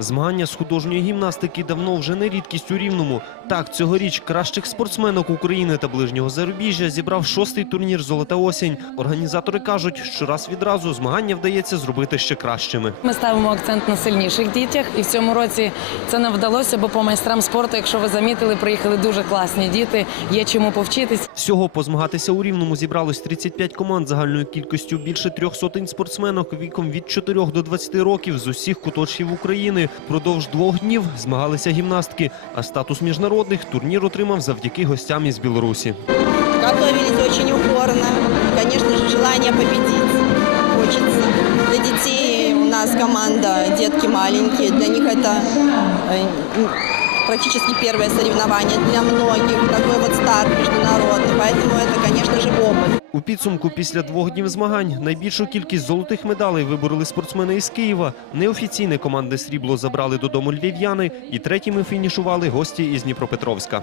Змагання з художньої гімнастики давно вже не рідкість у Рівному. Так, цьогоріч кращих спортсменок України та ближнього зарубіжжя зібрав шостий турнір Золота осінь. Організатори кажуть, що раз відразу змагання вдається зробити ще кращими. Ми ставимо акцент на сильніших дітях, і в цьому році це не вдалося, бо по майстрам спорту, якщо ви замітили, приїхали дуже класні діти. Є чому повчитись. Всього позмагатися у Рівному зібралось 35 команд загальною кількістю більше трьох сотень спортсменок віком від 4 до 20 років з усіх куточків України. Впродовж двох днів змагалися гімнастки, а статус міжнародних турнір отримав завдяки гостям із Білорусі. Готовились очень упорно. Конечно же, желание победить хочется. Для детей у нас команда детки маленькие. Для них это э, м, практически. Для многих такой вот старт У підсумку після двох днів змагань найбільшу кількість золотих медалей вибороли спортсмени із Києва. Неофіційне командне срібло забрали додому львів'яни, і третіми фінішували гості із Дніпропетровська.